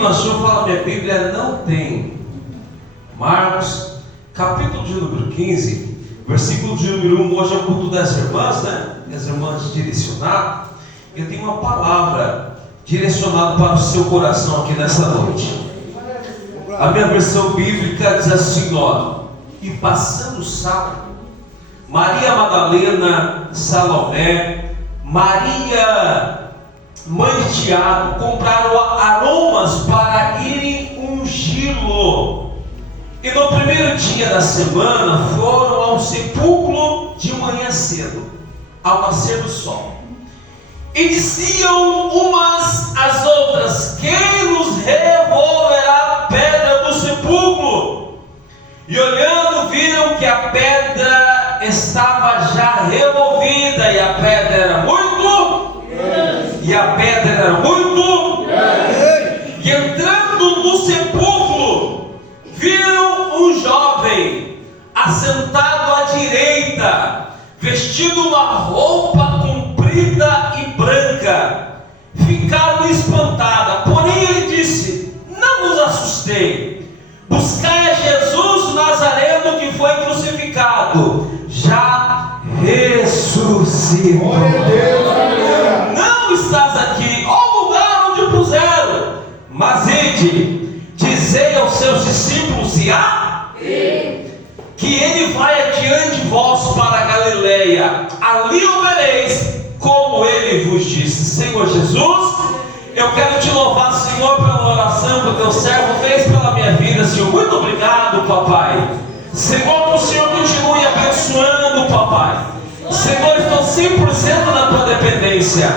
não achou, fala: minha Bíblia não tem. Marcos, capítulo de número 15, versículo de número 1. Hoje é o culto das irmãs, né? As irmãs direcionadas. Eu tenho uma palavra direcionada para o seu coração aqui nessa noite. A minha versão bíblica diz assim, ó: e passando o sábado, Maria Madalena, Salomé, Maria, mãe de Tiago, compraram aromas para irem ungí-lo. E no primeiro dia da semana foram ao sepulcro de manhã cedo, ao nascer do sol. E diziam umas às outras: quem nos removerá a pedra do sepulcro? E olhando, viram que a pedra estava já removida, e a pedra era muito grande. E entrando no sepulcro, viram um jovem assentado à direita, vestido uma roupa comprida e branca. Ficaram espantadas, porém ele disse: não vos assustei, buscai a Jesus o Nazareno, que foi crucificado, já ressuscitou. Não estás aqui, ó lugar onde o puseram. Mas ide, dizei aos seus discípulos que ele vai adiante de vós para a Galileia, ali o vereis, como ele vos disse. Senhor Jesus, eu quero te louvar, Senhor, pela oração que o teu servo fez pela minha vida, Senhor. Muito obrigado, papai. Senhor, que o Senhor continue abençoando, papai. Senhor, estou 100% na tua dependência.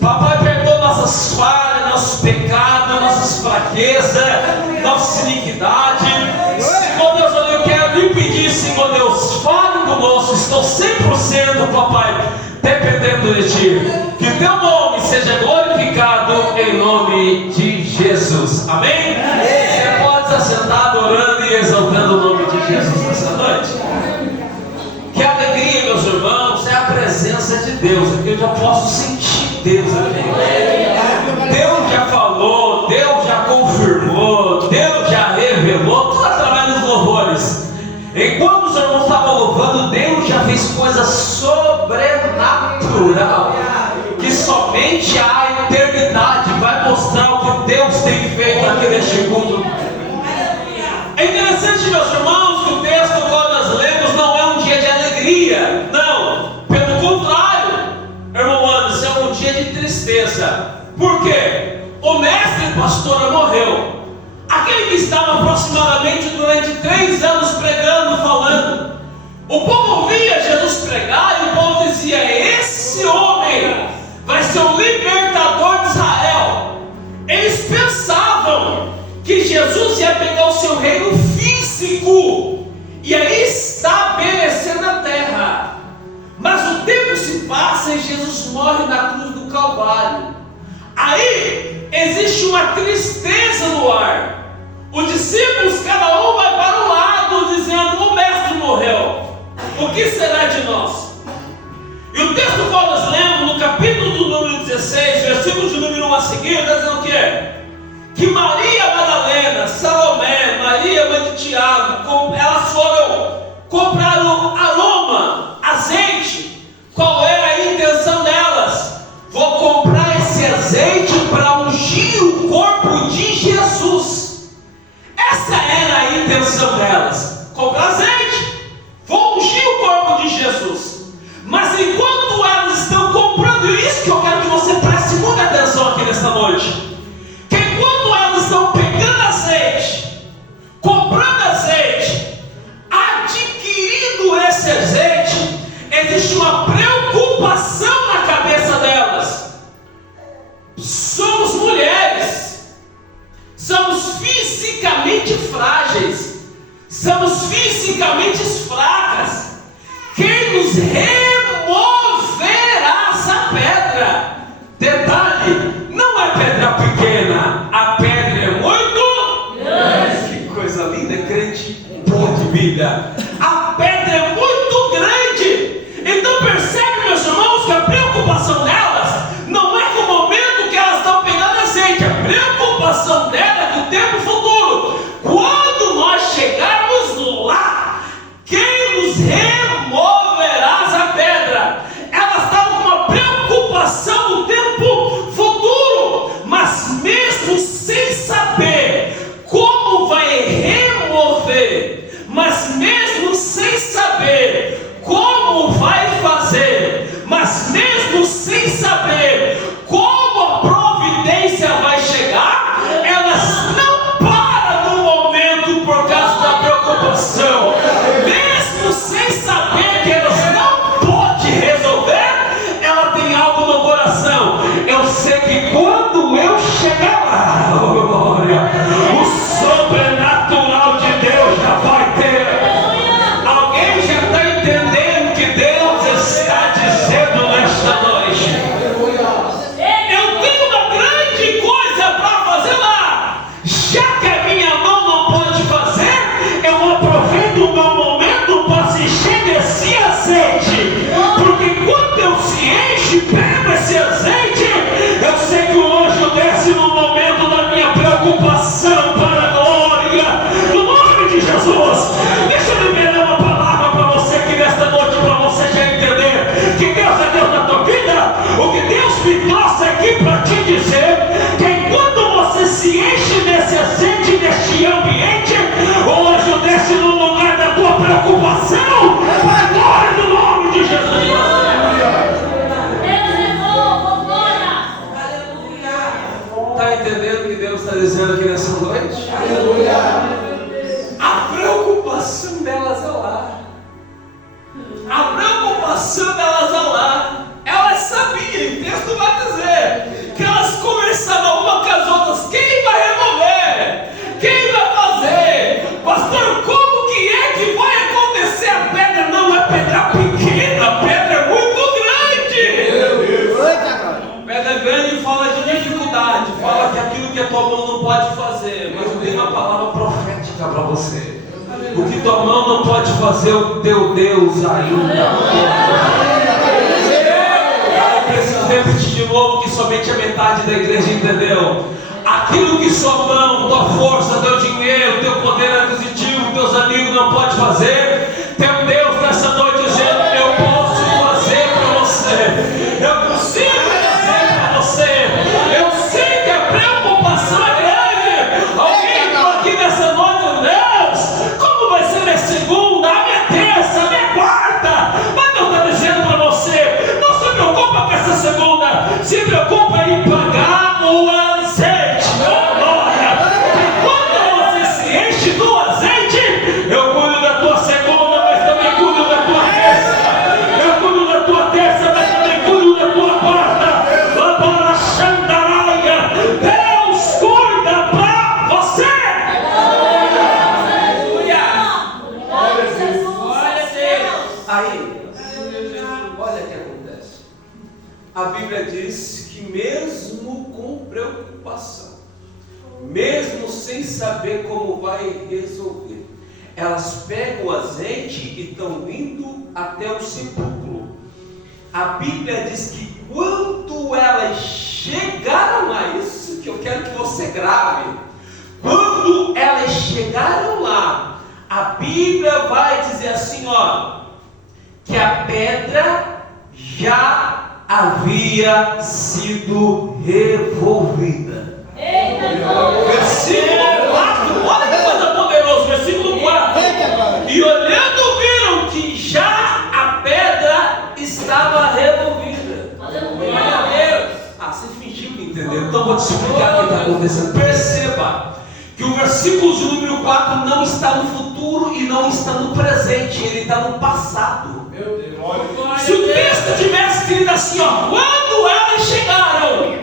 Papai, perdoa nossas falhas, nossos pecados, nossas fraquezas, nossa iniquidade. Senhor Deus, eu quero lhe pedir, Senhor Deus, fale conosco. Estou 100%, papai, dependendo de ti. Que teu nome seja glorificado em nome de Jesus. Amém? Você pode estar sentado orando e exaltando o nome de Jesus nessa noite. Que alegria, meus irmãos, é a presença de Deus. Aqui eu já posso sentir Deus aqui. Deus já falou, Deus já confirmou, Deus já revelou, tudo através dos louvores. Enquanto os irmãos estavam louvando, Deus já fez coisa sobrenatural, que somente a eternidade vai mostrar o que Deus tem feito aqui neste culto. É interessante, meus irmãos, que o texto que nós lemos não é um dia de alegria, não, pelo contrário, irmão Anderson, é um dia de tristeza. Por quê? O mestre pastor morreu, aquele que estava aproximadamente durante 3 anos pregando, falando. O povo ouvia Jesus pregar e o povo dizia: esse homem vai ser o libertador de Israel. Eles pensavam que Jesus ia pegar o seu reino físico e aí estabelecer na terra. Mas o tempo se passa e Jesus morre na cruz do Calvário. Aí existe uma tristeza no ar. Os discípulos, cada um vai para um lado, dizendo: o mestre morreu, o que será de nós? E o texto que nós lemos no capítulo do número 16, versículo de número 1 a seguir, está dizendo o quê? Que Maria Madalena, Salomé, Maria mãe de Tiago, elas foram comprar aroma, azeite. Qual era a intenção delas? Vou comprar esse azeite para ungir o corpo de Jesus. Essa era a intenção delas: comprar azeite, vou ungir o corpo de Jesus. Mas enquanto elas estão comprando isso, que eu quero que você preste muita atenção aqui nesta noite, que enquanto elas estão pegando azeite, comprando azeite, adquirindo esse azeite, existe uma preocupação na cabeça delas. Somos mulheres, somos fisicamente frágeis, somos fisicamente fracas. Quem nos removerá essa pedra? Detalhe, não é pedra pequena, a pedra é muito grande. Que coisa linda, crente boa de vida. A pedra é muito grande. Então percebe, meus irmãos, que a preocupação delas não é com o momento que elas estão pegando azeite. A preocupação delas Está entendendo o que Deus está dizendo aqui nessa noite? Aleluia. A preocupação delas é lá. A preocupação delas é lá. Elas sabiam, o texto vai dizer, que elas conversavam uma com as outras. Quem vai remover? Quem vai fazer? Pastor, como que é que vai acontecer? A pedra não é pedra pequena, a pedra é muito grande. Pedra grande fala de dificuldade, fala que aquilo que a tua mão não pode fazer. Mas eu tenho uma palavra profética para você. O que tua mão não pode fazer, o teu Deus ainda. Eu preciso repetir de novo que somente a metade da igreja entendeu. Aquilo que sua mão, tua força, teu dinheiro, teu poder aquisitivo, teus amigos não pode fazer, teu Deus nessa noite dizendo: eu posso fazer para você. Eu consigo fazer para você. Eu sei que a preocupação é grande. Alguém entrou aqui nessa noite, Deus, como vai ser minha segunda, a minha terça, a minha quarta? Mas Deus está dizendo para você: não se preocupa com essa segunda, se preocupa em pagar o azeite. Quando você se enche do azeite, eu cuido da tua segunda, mas também cuido da tua terça. Eu cuido da tua terça, mas também cuido da tua quarta. Para Xandaraia, Deus cuida para você. Aí, olha o que acontece. A Bíblia diz que mesmo com preocupação, mesmo sem saber como vai resolver, elas pegam o azeite e estão indo até o sepulcro. A Bíblia diz que quando elas chegaram lá, isso que eu quero que você grave, quando elas chegaram lá, a Bíblia vai dizer assim, ó, que a pedra já havia sido revolvida. Versículo 4, olha que coisa poderosa, versículo 4. E olhando viram que já a pedra estava revolvida. Glória a Deus. Ah, você fingiu que entendeu, então vou te explicar o que está acontecendo. Perceba que o versículo de número 4 não está no futuro e não está no presente, ele está no passado. Meu Deus. Se o texto tivesse escrito assim, ó, quando elas chegaram,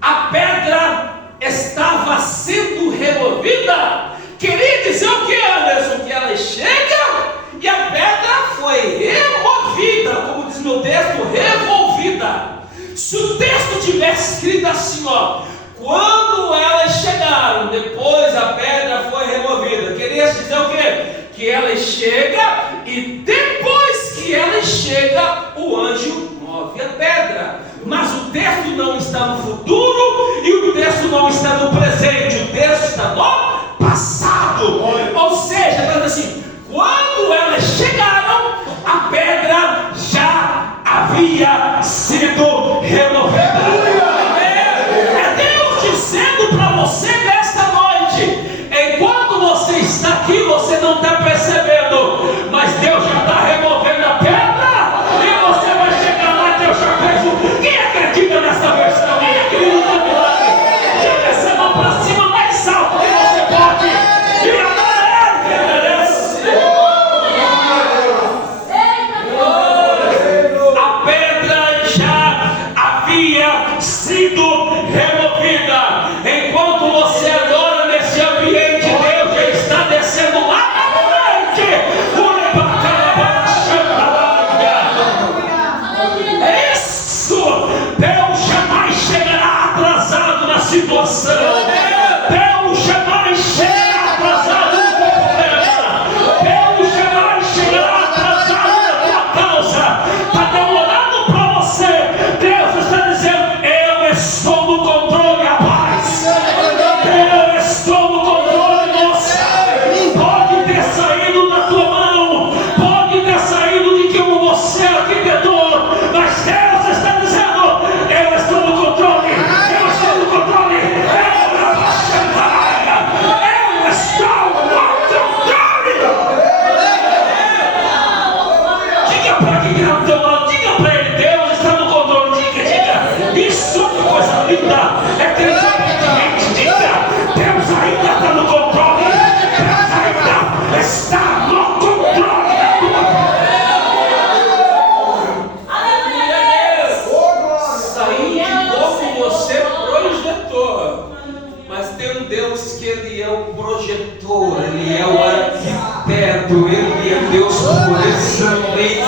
a pedra estava sendo removida, queria dizer o que, Anderson? Que ela chega e a pedra foi removida, como diz meu texto, revolvida. Se o texto tivesse escrito assim, ó, quando elas chegaram, depois a pedra foi removida, queria dizer o que? Que ela chega e depois que ela chega, o anjo move a pedra. Mas o texto não está no futuro e o texto não está no presente, o texto está no passado. Ou seja, está assim, quando elas chegaram, a pedra já havia sido removida. É Deus dizendo para você nesta noite, enquanto você está aqui, você não está percebendo, mas Deus já está removendo a pedra, e você vai chegar lá, Deus já fez o... Quem acredita nessa versão? Quem acredita no milagre? Joga essa mão para cima, mais alto que você pode, e adora Ele, merece. A pedra já havia sido removida. Enquanto você adora nesse ambiente, Deus já está descendo lá na frente. É isso. Deus jamais chegará atrasado na situação. Deus jamais chegará atrasado no teu problema. Deus jamais chegará atrasado na tua causa. Está demorando para você. Deus está dizendo, eu estou no controle, rapaz. Eu estou no controle, moça. Pode ter saído da tua mão, pode ter saído de como você arquitetou, mas Deus está dizendo, eu estou no controle, eu estou no controle. tem um Deus que Ele é o projetor, Ele é o arquiteto, Ele é Deus por excelência.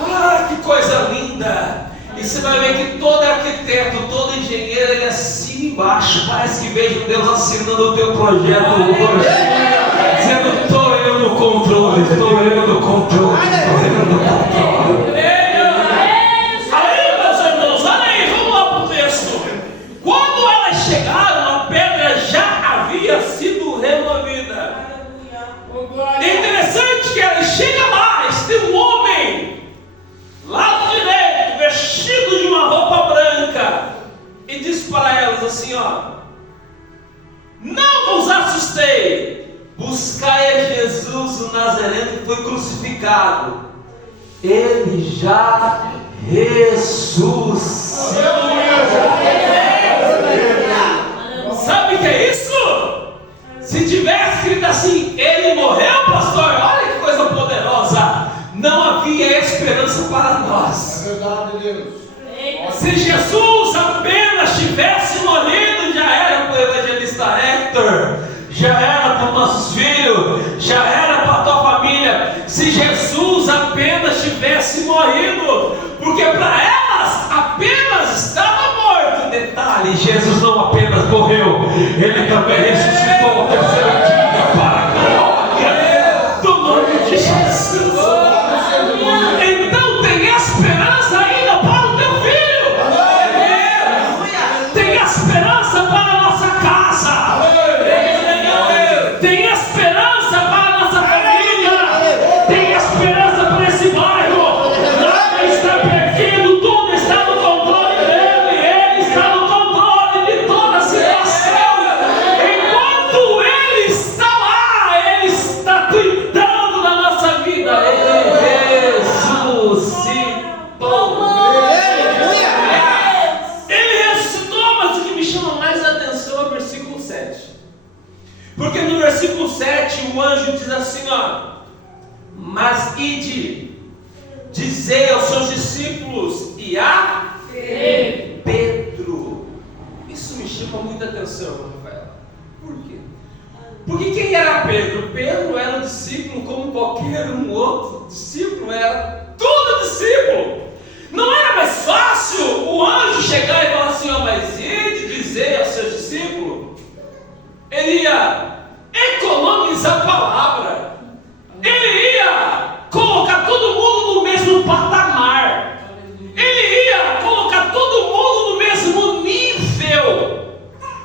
Ah, que coisa linda! E você vai ver que todo arquiteto, todo engenheiro, ele assina embaixo. Parece que vejo Deus assinando o teu projeto hoje, dizendo: estou eu no controle, estou eu no controle, estou eu no controle. Aí, meus irmãos, olha aí, vamos lá para o texto. Quando elas chegaram, a pedra já havia sido removida. É interessante que elas chegam lá, tem um homem lado direito, vestido de uma roupa branca, e diz para elas assim: ó, não vos assustei, buscai a Jesus o Nazareno que foi crucificado, ele já ressuscitou. Sabe o que é isso? Se tivesse escrito assim, ele morreu, pastor, olha que coisa poderosa, não havia esperança para nós. É verdade, Deus. Se Jesus apenas tivesse morrido, já era para o evangelista Hector, já era para os nossos filhos, já era para a tua família. Se Jesus apenas tivesse morrido, porque para elas apenas estava morto. Detalhe: Jesus não apenas morreu, ele também ressuscitou ao terceiro dia para a glória do nome de Jesus. Então tem esperança ainda para o teu filho, tem esperança para a nossa casa, tem esperança para a nossa família, tem esperança para esse bairro. Nada está perdido, tudo está no controle dele, ele está no controle de toda a situação. Enquanto ele está lá, ele está cuidando da nossa vida. Ele ressuscitou, mas o que me chama mais a atenção é o versículo 7. Porque no versículo 7 o anjo diz assim, ó: mas ide, dizei aos seus discípulos e a Pedro. Isso me chama muita atenção, Rafael. Por quê? Porque quem era Pedro? Pedro era um discípulo como qualquer um outro discípulo, era tudo discípulo. Não era mais fácil o anjo chegar e falar assim, ó, mas ide dizer aos seus discípulos? Ele ia economizar a palavra, ele ia colocar todo mundo no mesmo patamar, ele ia colocar todo mundo no mesmo nível.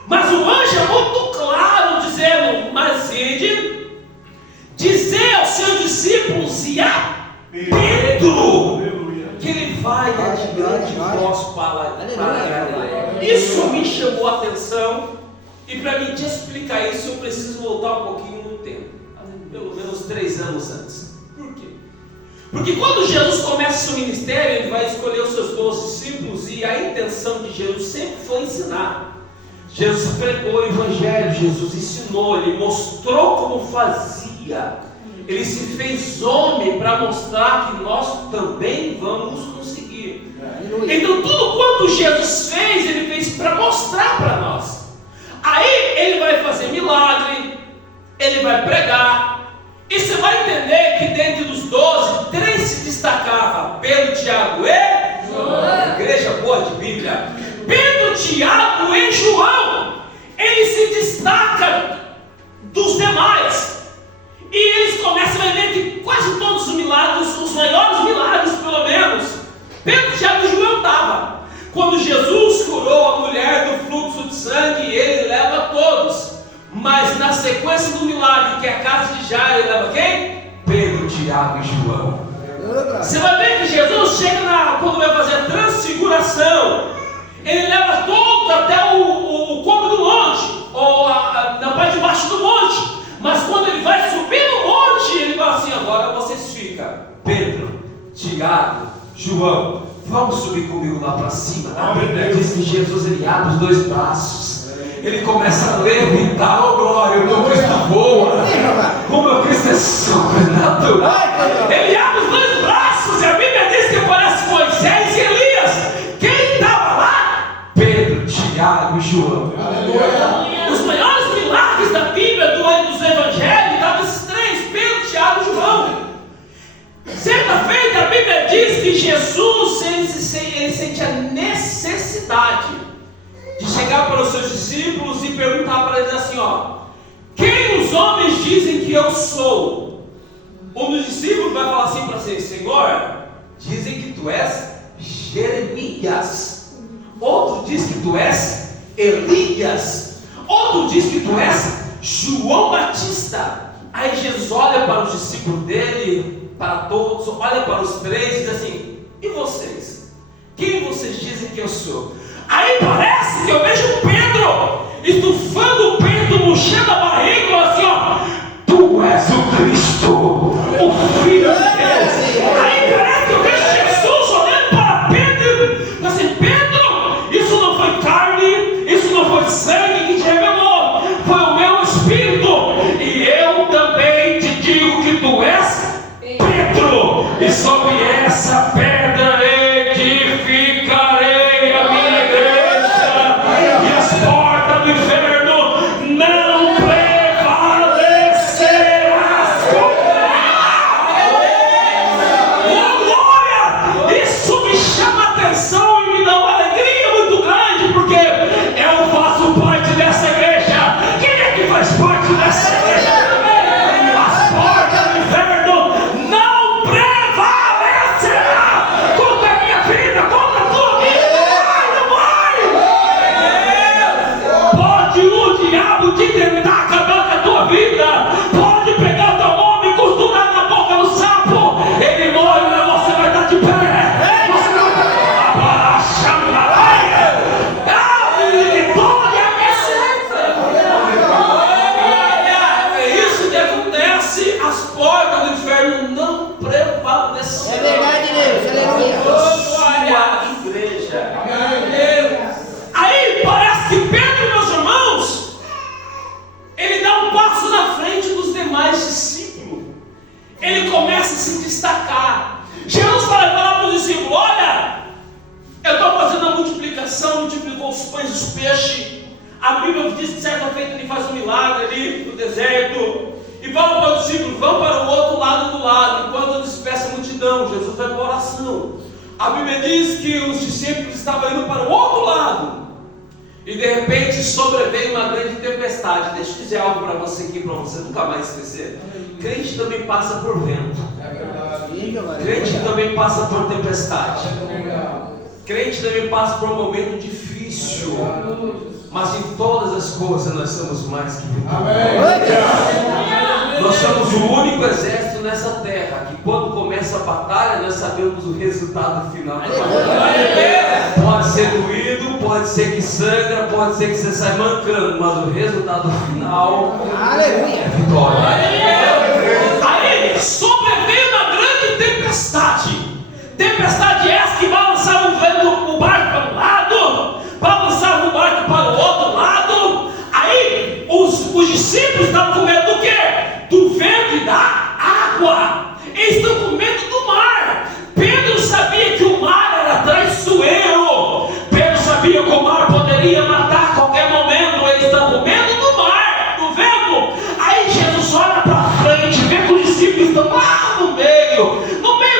Mas o anjo é muito claro, dizendo: mas ide dizer aos seus discípulos e a Pedro que ele vai de grande voz para Galileia. Isso me chamou a atenção, e para mim te explicar isso eu preciso voltar um pouquinho no tempo, pelo menos 3 anos antes. Por quê? Porque quando Jesus começa seu ministério, ele vai escolher os seus 12 discípulos, e a intenção de Jesus sempre foi ensinar. Jesus pregou o evangelho, Jesus ensinou, ele mostrou como fazia, ele se fez homem para mostrar que nós também vamos conseguir. Então tudo quanto Jesus fez, ele fez para mostrar para nós. Aí ele vai fazer milagre, ele vai pregar, e você vai entender que dentre dos 12, 3 se destacavam: Pedro, Tiago e João. Igreja boa de Bíblia. Pedro, Tiago e João, ele se destaca dos demais, e eles começam a ver que quase todos os milagres, os maiores milagres pelo menos, Pedro, Tiago e João estavam. Quando Jesus curou a mulher do fluxo de sangue, ele leva todos, mas na sequência do milagre, que é a casa de Jairo, ele leva quem? Pedro, Tiago e João. Você vai ver que Jesus chega quando vai fazer a transfiguração, ele leva todos até o cume do monte, ou na parte de baixo do monte. Mas quando ele vai subir no monte, ele fala assim: agora vocês ficam, Pedro, Tiago, João, vamos subir comigo lá para cima. A Bíblia diz que Jesus, ele abre os 2 braços, ele começa a levitar. Oh glória, o meu Cristo voa, o meu Cristo é sobrenatural. Ele abre os 2 braços, e a Bíblia diz que parece Moisés e Elias. Quem estava lá? Pedro, Tiago e João. Os maiores milagres da Bíblia, dos Evangelhos, estavam esses três: Pedro, Tiago e João. Certa feita, a Bíblia diz que Jesus ele sente a necessidade de chegar para os seus discípulos e perguntar para eles assim: quem os homens dizem que eu sou? Um dos discípulos vai falar assim para você: Senhor, dizem que tu és Jeremias. Outro diz que tu és Elias. Outro diz que tu és João Batista. Aí Jesus olha para os discípulos dele, para todos, olha para os três e diz assim: e vocês? Quem vocês dizem que eu sou? Aí parece que eu vejo Pedro estufando Pedro, murchando a barriga e falando assim: tu és o Cristo, o Filho de Deus. Aí parece que eu vejo Jesus olhando para Pedro e assim: Pedro, isso não foi carne, isso não foi sangue que te revelou, foi o meu Espírito. E eu também te digo que tu és Pedro, e sobre essa pedra edificarei a minha igreja, e as portas do inferno não prevalecerão. Oh, glória! Isso me chama a atenção e me dá uma alegria muito grande, porque eu faço parte dessa igreja. Quem é que faz parte dessa igreja? As portas do inferno não prevalecerá contra a minha vida, contra a tua vida. Não vai! Pode o diabo te tentar acabar com a tua vida, pode pegar o teu nome e costurar na boca do sapo, ele morre, mas você vai estar de pé. Você vai para a chambalaia. É isso que acontece. As portas do inferno não prevalecerão. É verdade, Deus. Aleluia. Sua igreja. Aí parece que Pedro, meus irmãos, ele dá um passo na frente dos demais discípulos. Ele começa a se destacar. Jesus vai falar para os discípulos: olha, eu estou fazendo a multiplicação, multiplicou os pães e os peixes. A Bíblia diz que certa feita ele faz um milagre ali no deserto. E fala para os discípulos: vão para o outro lado do lago. Enquanto dispersa a multidão, Jesus vai para a oração. A Bíblia diz que os discípulos estavam indo para o outro lado. E de repente sobreveio uma grande tempestade. Deixa eu dizer algo para você aqui, para você nunca mais esquecer. Crente também passa por vento. Crente também passa por tempestade. Crente também passa por um momento difícil. Mas em todas as coisas nós somos mais que vitoriosos. Nós somos o único exército nessa terra que quando começa a batalha nós sabemos o resultado final da batalha. Pode ser doído, pode ser que sangra, pode ser que você sai mancando, mas o resultado final é vitória. Aí sobreveio uma grande tempestade. Tempestade essa que balançava o barco para um lado, balançava o barco para o outro lado. Aí os discípulos estavam com medo do quê? Do vento e da água. Eles estão com medo do mar. Pedro sabia que o mar era traiçoeiro. Pedro sabia que o mar poderia matar a qualquer momento. Eles estão com medo do mar, do vento. Aí Jesus olha para frente, vê que os discípulos estão lá no meio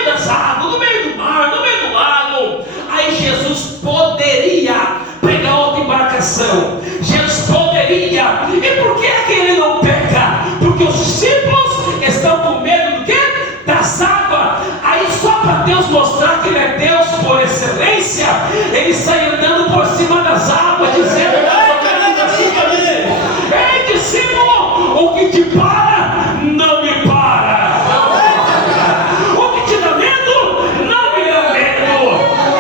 das águas, no meio do mar, no meio do lago. Aí Jesus poderia pegar outra embarcação. Jesus poderia. E por que é que ele não pega? Porque os discípulos estão com medo do quê? Das águas. Aí só para Deus mostrar que ele é Deus por excelência, ele sai andando por cima das águas, dizendo: ei, discípulo, o que te para, não me para. O que te dá medo, não me dá medo.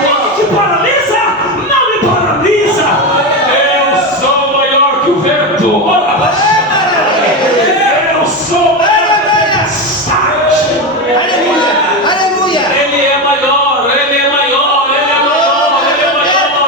O que te paralisa, não me paralisa. Eu sou maior que o vento. Eu sou maior que a tempestade. Ele é maior, ele é maior, ele é maior, ele é maior, ele é maior.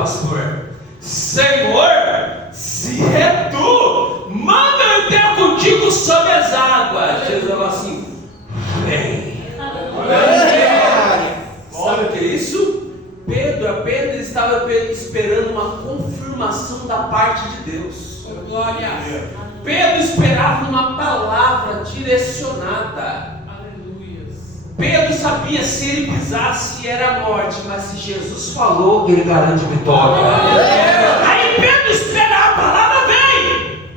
pastor: Senhor, se é tu, manda eu ter contigo sobre as águas. Jesus falou assim: vem. Sabe o que é isso? Pedro estava esperando uma confirmação da parte de Deus. Glória. Pedro esperava uma palavra direcionada. Pedro sabia, se ele pisasse era morte, mas se Jesus falou, ele garante vitória. Aí Pedro espera a palavra, vem.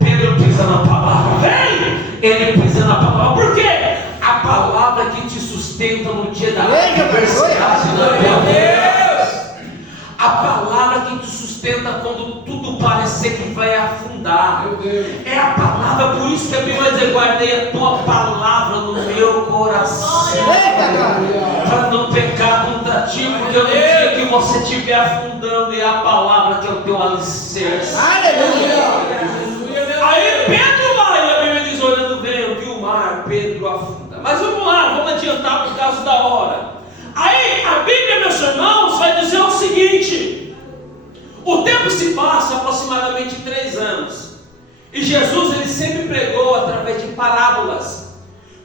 Pedro pisa na palavra, vem. Ele pisa na palavra, por quê? A palavra que te sustenta no dia da adversidade. Meu Deus! A palavra que te sustenta quando tudo parecer que vai afundar. Meu Deus. É a palavra, por isso que a Bíblia diz: guardei a tua palavra no meu coração, para não pecar contra ti, porque no dia que você estiver afundando, é a palavra que é o teu alicerce. Aí Pedro vai, e a Bíblia diz: olhando o vento e o mar, Pedro afunda. Mas vamos lá, vamos adiantar por causa da hora. Aí a Bíblia, meus irmãos, vai dizer o seguinte: o tempo se passa aproximadamente 3 anos, e Jesus ele sempre pregou através de parábolas.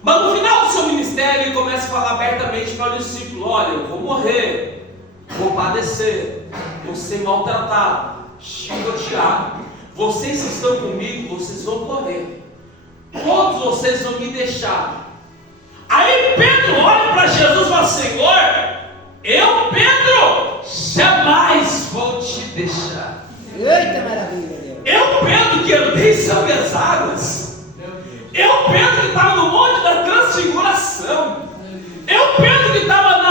Mas no final do seu ministério ele começa a falar abertamente para os discípulos: olha, eu vou morrer, vou padecer, vou ser maltratado, chicoteado. Vocês que estão comigo, vocês vão morrer, todos vocês vão me deixar. Aí Pedro olha para Jesus e fala: Senhor, eu, Pedro, jamais vou te deixar. Eita maravilha, Deus. Eu, Pedro, que andei sobre as águas. Eu, Pedro, que estava no monte da transfiguração. Eu, Pedro, que estava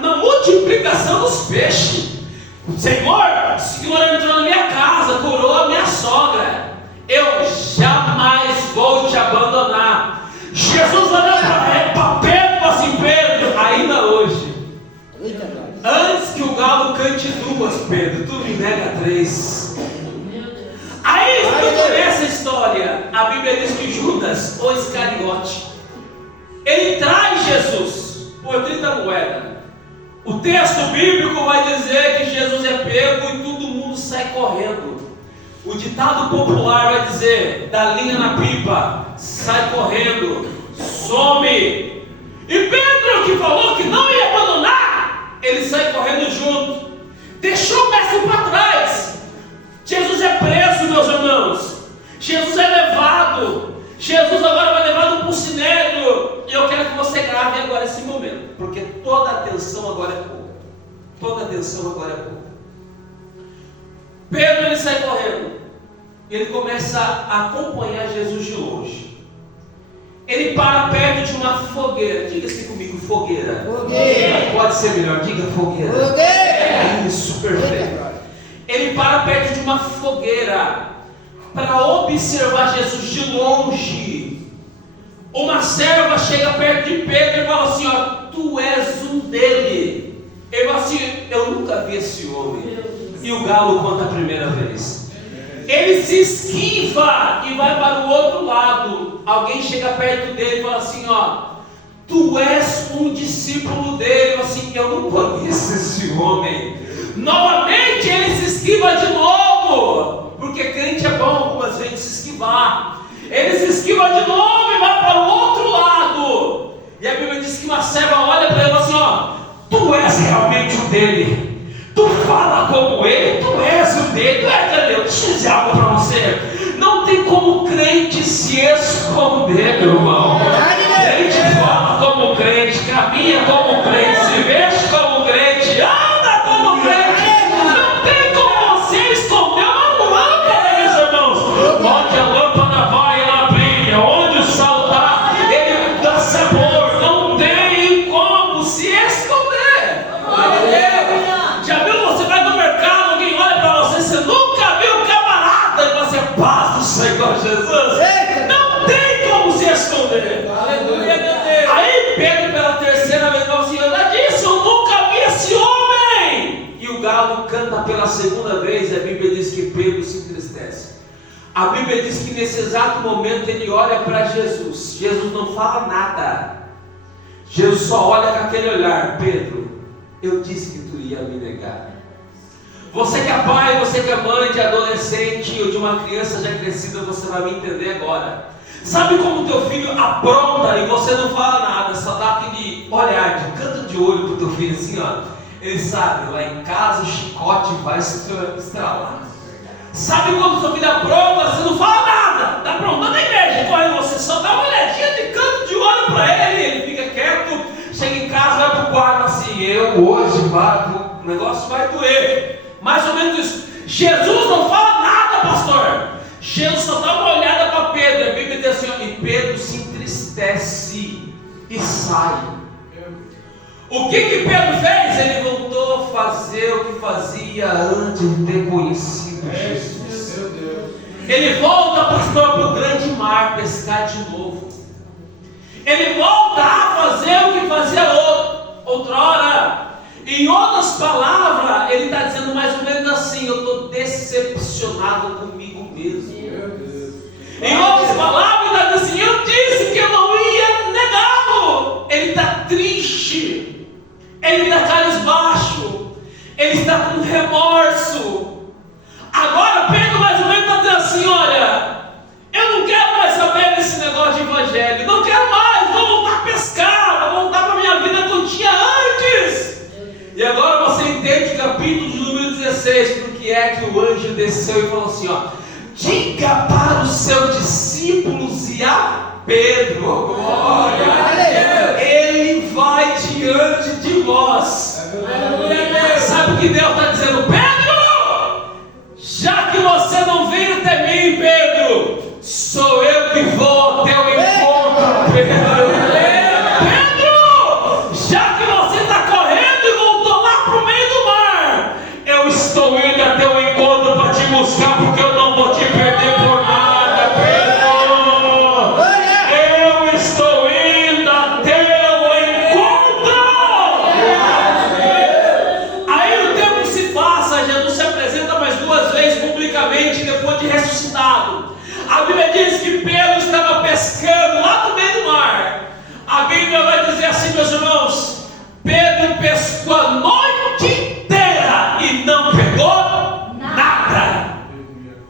na multiplicação dos peixes. Senhor, o Senhor entrou na minha casa, curou a minha sogra. Eu jamais vou te abandonar. Jesus olhou para Pedro e falou assim: Pedro, ainda hoje, antes que o galo cante 2, Pedro, tu me nega 3. Aí tu conhece a história. A Bíblia diz que Judas, o Iscariote, ele traz Jesus por 30 moedas. O texto bíblico vai dizer que Jesus é pego e todo mundo sai correndo. O ditado popular vai dizer: da linha na pipa, sai correndo, some. E Pedro, que falou que não ia abandonar, ele sai correndo junto, deixou o mestre para trás. Jesus é preso, meus irmãos. Jesus é levado. Jesus agora vai levado para o sinédrio. E eu quero que você grave agora esse momento, porque toda atenção agora é pouca. Toda atenção agora é pouca. Pedro ele sai correndo. Ele começa a acompanhar Jesus de longe. Ele para perto de uma fogueira. Diga assim comigo: fogueira. Fogueira. Pode ser melhor, diga fogueira. Fogueira. Isso, perfeito. Ele para perto de uma fogueira para observar Jesus de longe. Uma serva chega perto de Pedro e fala assim: ó, tu és um dele. Ele fala assim: eu nunca vi esse homem. E o galo conta a primeira vez. Ele se esquiva e vai para o outro lado. Alguém chega perto dele e fala assim: ó, tu és um discípulo dele. Ele fala assim: eu não conheço esse homem. Novamente ele se esquiva de novo, porque crente é bom algumas vezes se esquivar. Ele se esquiva de novo e vai para o outro lado. E a Bíblia diz que uma serva olha para ele e fala assim: ó, tu és realmente o dele. Tu fala como ele, tu és o dele, tu és o Deus. Deixa eu dizer algo para você: não tem como crente se esconder, meu irmão. Crente fala como crente, caminha como crente, se veste como crente, anda como crente. Não tem como você esconder uma lâmpada, meus irmãos. Onde a lâmpada vai, ela brilha. Onde o sal está, ele dá sabor. Não tem como se esconder. Já viu? Você vai no mercado, alguém olha para você, você nunca viu o camarada e você: paz do Senhor Jesus. Não tem como se esconder. Aí Pedro pela terceira vez falou assim: eu disse, eu nunca vi esse homem. E o galo canta pela segunda vez. A Bíblia diz que Pedro se entristece. A Bíblia diz que nesse exato momento ele olha para Jesus. Jesus não fala nada. Jesus só olha com aquele olhar: Pedro, eu disse que tu ia me negar. Você que é pai, você que é mãe de adolescente ou de uma criança já crescida, você vai me entender agora. Sabe como teu filho apronta e você não fala nada, só dá aquele olhar de canto de olho pro teu filho assim, ó. Ele sabe, lá em casa o chicote vai estralar. Sabe quando seu filho apronta, você não fala nada, tá aprontando na igreja, corre você só dá uma olhadinha de canto de olho pra ele fica quieto, chega em casa, vai pro quarto assim, eu hoje o negócio vai doer. Mais ou menos isso. Jesus não fala nada, pastor. Jesus só dá uma olhada para Pedro. A Bíblia diz assim, ó, e Pedro se entristece e sai. O que Pedro fez? Ele voltou a fazer o que fazia antes de ter conhecido Jesus. Ele volta, pastor, para o grande mar pescar de novo. Ele volta a fazer o que fazia outrora. Em outras palavras, ele está dizendo mais ou menos assim: eu estou decepcionado comigo mesmo. Em outras palavras, ele está dizendo assim: eu disse que eu não ia negá-lo. Ele está triste, ele está cabisbaixo, ele está com remorso. Agora Pedro mais ou menos está dizendo assim: olha, eu não quero mais saber desse negócio de evangelho, não quero mais, vou voltar a pescar, vou voltar para a minha vida que eu tinha antes. E agora você entende o capítulo de número 16, porque é que o anjo desceu e falou assim, ó: diga para os seus discípulos e a Pedro, glória, ele vai diante de vós. Sabe o que Deus está dizendo? Pedro, já que você não veio até mim, Pedro, sou eu que vou ao teu encontro, Pedro. Estou indo a teu encontro para te buscar, porque eu não vou te perder por nada, Pedro. Eu estou indo a teu encontro. Aí o tempo se passa, Jesus se apresenta mais 2 vezes publicamente depois de ressuscitado. A Bíblia diz que Pedro estava pescando lá no meio do mar. A Bíblia vai dizer assim, meus irmãos: Pedro pescou a noite inteira e não pegou nada.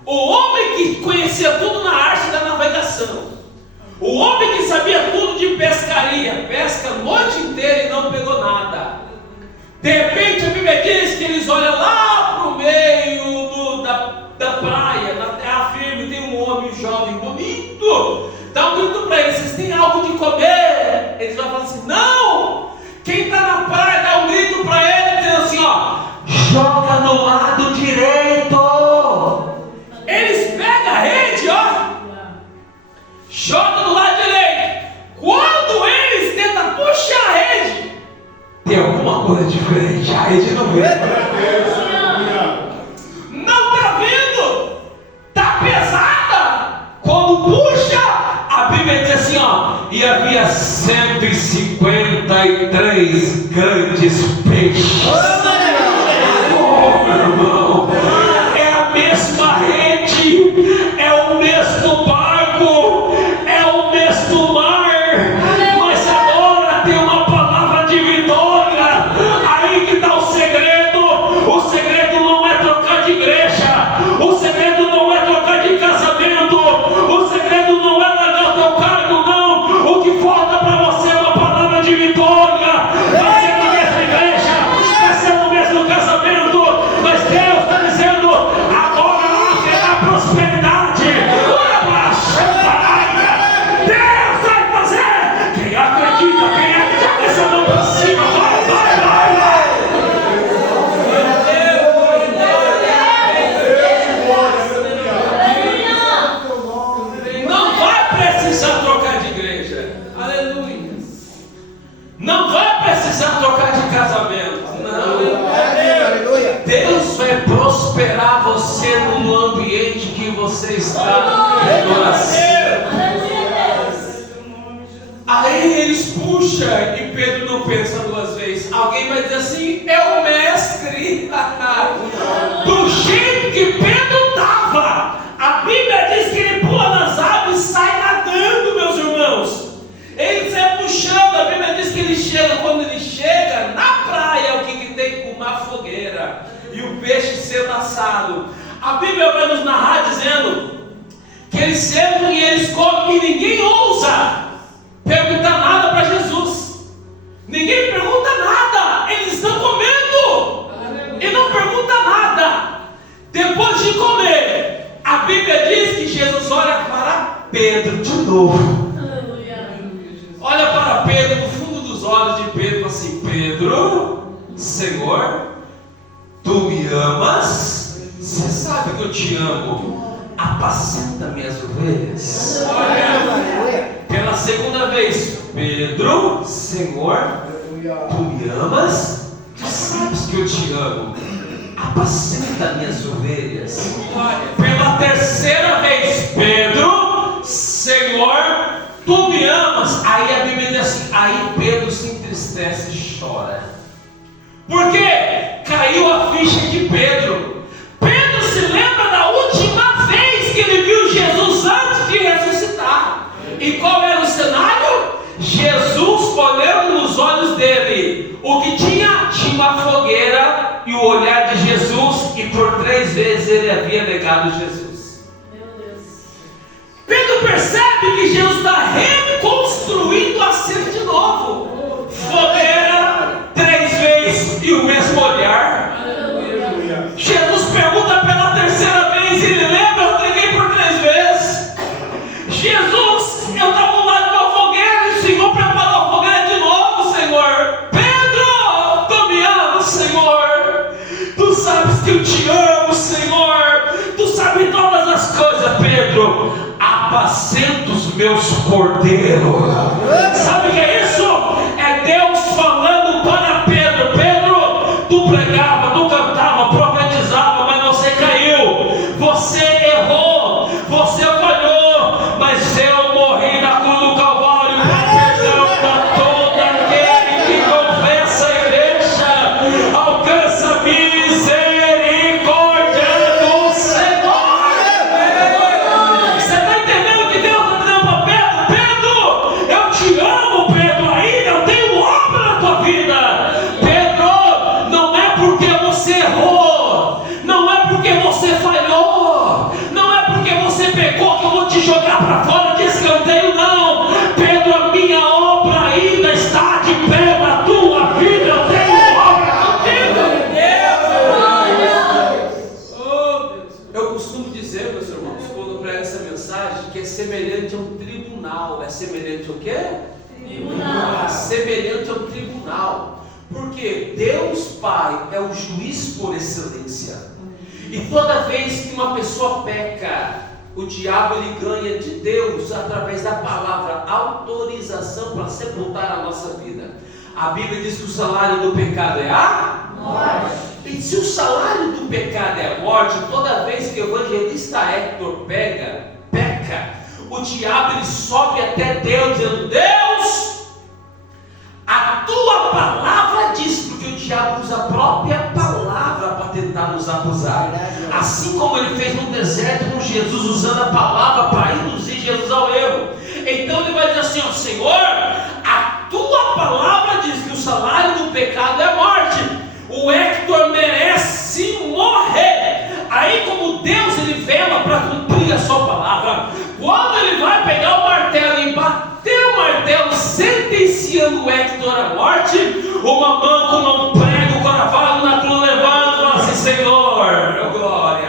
O homem que conhecia tudo na arte da navegação, o homem que sabia tudo de pescaria, pesca a noite inteira e não pegou nada. De repente a Bíblia diz que eles olham lá para o meio da praia, na terra firme, tem um homem jovem bonito, dá um grito para eles: vocês têm algo de comer? Eles vão falar assim: não. Quem está na praia dá um grito para ele, dizendo assim, ó: joga no lado direito. Eles pegam a rede, ó, joga no lado direito. Quando eles tentam puxar a rede, tem alguma coisa diferente. A rede não vê. Não está vendo, está pesada. Quando puxa, a Bíblia diz assim, ó: e havia 153 grandes peixes. Oh, meu irmão, é a mesma rede, é o mesmo barco, é o mesmo mar, mas agora tem uma palavra de vitória. Aí que está o segredo. O segredo não é trocar de igreja, o segredo não é trocar de casamento, o segredo não é largar o teu cargo, não. O que falta para você é uma palavra de vitória. Vai ser na mesma igreja, vai ser no mesmo casamento, mas Deus está dizendo: agora haverá prosperidade. Deus vai fazer. Quem acredita, quem acredita, desce a mão para cima. Vai, vai, vai, vai. Não vai precisar trocar de igreja. Aleluia. Não vai precisar trocar de casamento. Não. Deus vai prosperar você no ambiente que você está em oração. Aí eles puxam e Pedro não pensa 2 vezes. Alguém vai dizer assim: é o mestre. Do jeito que Pedro estava, a Bíblia diz que ele pula nas águas e sai nadando, meus irmãos. Ele sai puxando. A Bíblia diz que ele chega. Quando ele chega na praia, o que tem? Uma fogueira. E o peixe sendo assado. A Bíblia vai nos narrar dizendo que eles sentam e eles comem e ninguém ousa perguntar nada para Jesus. Ninguém pergunta nada, eles estão comendo e não pergunta nada. Depois de comer, a Bíblia diz que Jesus olha para Pedro de novo. Olha para Pedro, no fundo dos olhos de Pedro, e fala assim: Pedro, Senhor, tu me amas? Você sabe que eu te amo. Apacenta minhas ovelhas. Pela segunda vez: Pedro, Senhor, tu me amas? Tu sabes que eu te amo. Apacenta minhas ovelhas. Pela terceira vez: Pedro, Senhor, tu me amas? Aí a Bíblia diz assim: aí Pedro se entristece e chora. Por quê? Caiu a ficha de Pedro. Pedro se lembra da última vez que ele viu Jesus antes de ressuscitar. E qual era o cenário? Jesus olhando nos olhos dele. O que tinha? Tinha uma fogueira e o olhar de Jesus. E por 3 vezes ele havia negado Jesus. Meu Deus. Pedro percebe que Jesus está reconstruindo a cena de novo. Fogueira, 3 vezes e o mesmo olhar. Jesus pergunta pela terceira vez e ele lembra: eu preguei por 3 vezes. Jesus, eu estava lá numa fogueira e o Senhor preparou a fogueira de novo, Senhor. Pedro, tu me amas, Senhor. Tu sabes que eu te amo, Senhor. Tu sabes todas as coisas, Pedro. Apacenta os meus cordeiros. Sabe o que é isso? É Deus falando para Pedro: Pedro, tu pregava, tu cantava, profetizava, mas você caiu, você errou, você falhou, mas eu morri na cruz do Calvário para perdão para todo aquele que confessa e deixa, alcança a misericórdia do Senhor. Você está entendendo o que Deus está dizendo para Pedro? Pedro, eu te amo, Pedro, ainda eu tenho obra na tua vida. Pedro, não é porque você errou, não é porque você falhou, não é porque você pecou que eu vou te jogar para fora de escanteio, não. Pedro, a minha obra ainda está de pé na tua vida, eu tenho obra contigo. Eu costumo dizer, meus irmãos, quando eu prego essa mensagem, que é semelhante a um tribunal. É semelhante ao quê? Tribunal. Semelhante ao tribunal. Porque Deus Pai é o juiz por excelência. E toda vez que uma pessoa peca, o diabo ele ganha de Deus, através da palavra, autorização para sepultar a nossa vida. A Bíblia diz que o salário do pecado é a morte. E se o salário do pecado é a morte, toda vez que o evangelista Hector peca, o diabo ele sobe até Deus dizendo: Deus, a tua palavra diz, porque o diabo usa a própria palavra para tentar nos acusar. Assim como ele fez no deserto com Jesus, usando a palavra para induzir Jesus ao erro. Então ele vai dizer assim: ó, Senhor, a tua palavra diz que o salário do pecado é a morte. O Hector merece morrer. Aí, como Deus ele vela para cumprir a sua palavra, quando ele vai pegar o martelo e bater o martelo, sentenciando o Hector à morte, uma mão com um prego cravado na cruz levanta e fala assim: Senhor, glória.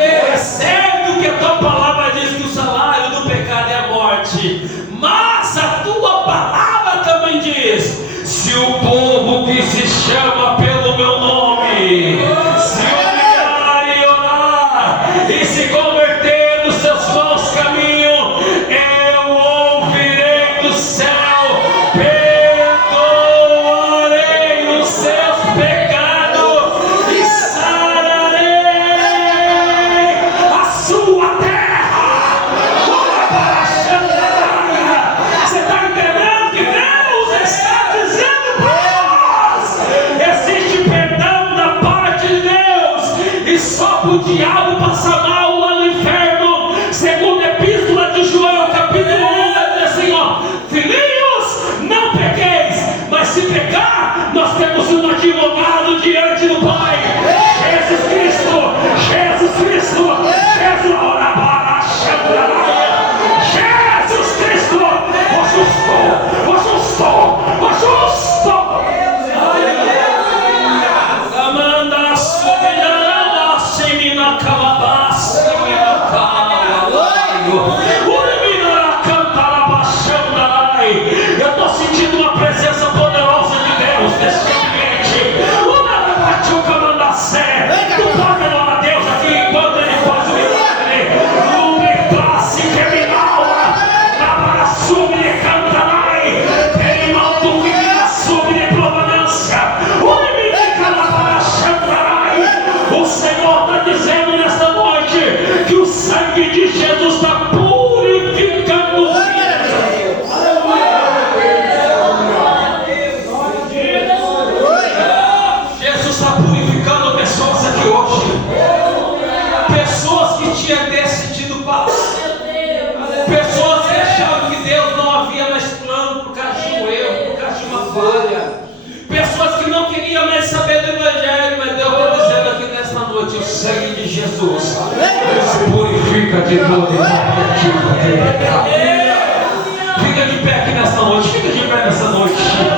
É certo que a tua palavra diz que o salário do pecado é a morte, mas a tua palavra também diz: se o povo que se chama pelo meu nome se humilhar e orar e se converter dos seus maus caminhos, eu ouvirei do céu, perdoarei os seus pecados e sararei a sua terra. Você está entendendo que Deus está dizendo para nós: existe perdão da parte de Deus, e só para o diabo passar mal lá no inferno. Segundo a epístola de João, capítulo 1, vai dizer assim: ó, filhinhos, não pequeis, mas se pecar, nós temos um advogado diante do Pai, Jesus. Deus purifica de todo e fica de pé aqui nessa noite. Fica de pé nessa noite.